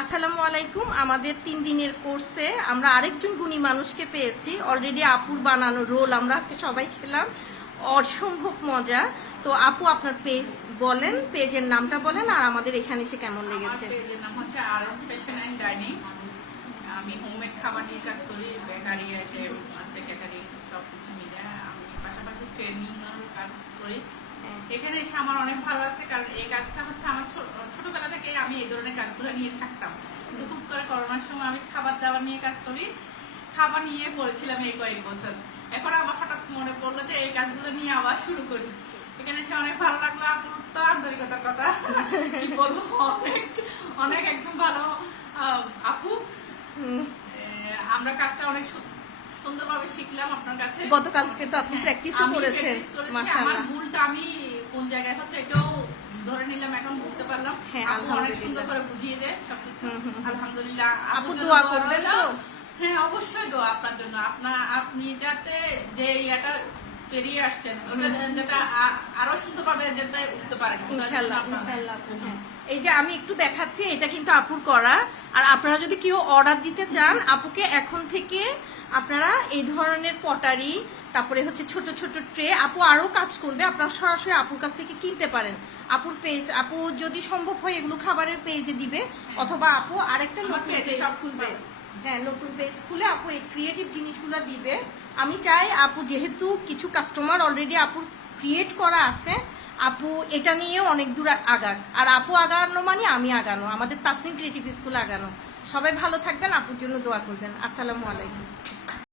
আসসালামু আলাইকুম। আমাদের 3 দিনের কোর্সে আমরা আরেকজন গুণী মানুষকে পেয়েছি। অলরেডি আপুর বানানো রোল আমরা আজকে সবাই খেলাম, অসম্ভব মজা। তো আপু আপনার পেজ বলেন, পেজের নামটা বলেন আর আমাদের এখানে এসে কেমন লেগেছে। আমার পেজের নাম হচ্ছে আরএস ফ্যাশন এন্ড ডাইনিং। আমি হোমমেড খাবার নিয়ে কাজ করি, বেকারি আছে কেটারি সবকিছু মিলে। আমি পাশাপাশি ট্রেনিং এর কাজ করি। এখানে এসে আমার অনেক ভালো লাগছে, কারণ এই কাজটা হচ্ছে আমার ছোটবেলা থেকে আমি এই ধরনের কাজগুলো নিয়ে থাকতাম, কিন্তু খুব করে করোনার সময় আমি খাবার দাবার নিয়ে কাজ করি, খাবার নিয়ে পড়েছিলাম এই কয়েক বছর। এখন আমার হঠাৎ মনে পড়লো যে এই কাজগুলো নিয়ে আবার শুরু করি। এখানে এসে অনেক ভালো লাগলো। আপুর তো আন্তরিকতার কথা কি বলবো, অনেক অনেক একজন ভালো আপু। আমরা কাজটা অনেক সুন্দরভাবে শিখলাম আপনার কাছে। গতকালকে তো আপনি প্র্যাকটিসও করেছেন। মাশাআল্লাহ। আমার ভুলটা আমি কোন জায়গায় হচ্ছে এটাও ধরে নিলাম, এখন বুঝতে পারলাম। হ্যাঁ, আপু অনেক সুন্দর করে বুঝিয়ে দেয় সবকিছু। আলহামদুলিল্লাহ। আপু দোয়া করবেন তো? হ্যাঁ, অবশ্যই দোয়া আপনার জন্য। আপনি যাতে যে ইয়াটা পেরিয়ে আসছেন ওটা যেটা আরো সুন্দরভাবে যাতে উঠতে পারেন ইনশাআল্লাহ। ইনশাআল্লাহ। হ্যাঁ, এই যে আমি একটু দেখাচ্ছি, এটা কিন্তু আপুর করা। আর আপনারা যদি কেউ অর্ডার দিতে চান আপুকে এখন থেকে, আপনারা এই ধরনের পটারি, তারপরে হচ্ছে ছোট ছোট ট্রে, আপু আরো কাজ করবে, আপনারা সরাসরি আপুর কাছ থেকে কিনতে পারেন। আপুর পেজ, আপু যদি সম্ভব হয় এগুলো খাবারের পেজে দিবে, অথবা আপু আরেকটা নতুন পেজ খুলবে। হ্যাঁ, নতুন পেজ খুলে আপু এই ক্রিয়েটিভ জিনিসগুলো দিবে। আমি চাই আপু, যেহেতু কিছু কাস্টমার অলরেডি আপুর ক্রিয়েট করা আছে, আপু এটা নিয়ে অনেক দূর আগাক। আর আপু আগানো মানে আমি আগানো, আমাদের তাসনিম ক্রিয়েটিভ স্কুল আগানো। সবাই ভালো থাকবেন, আপুর জন্য দোয়া করবেন। আসসালামু আলাইকুম।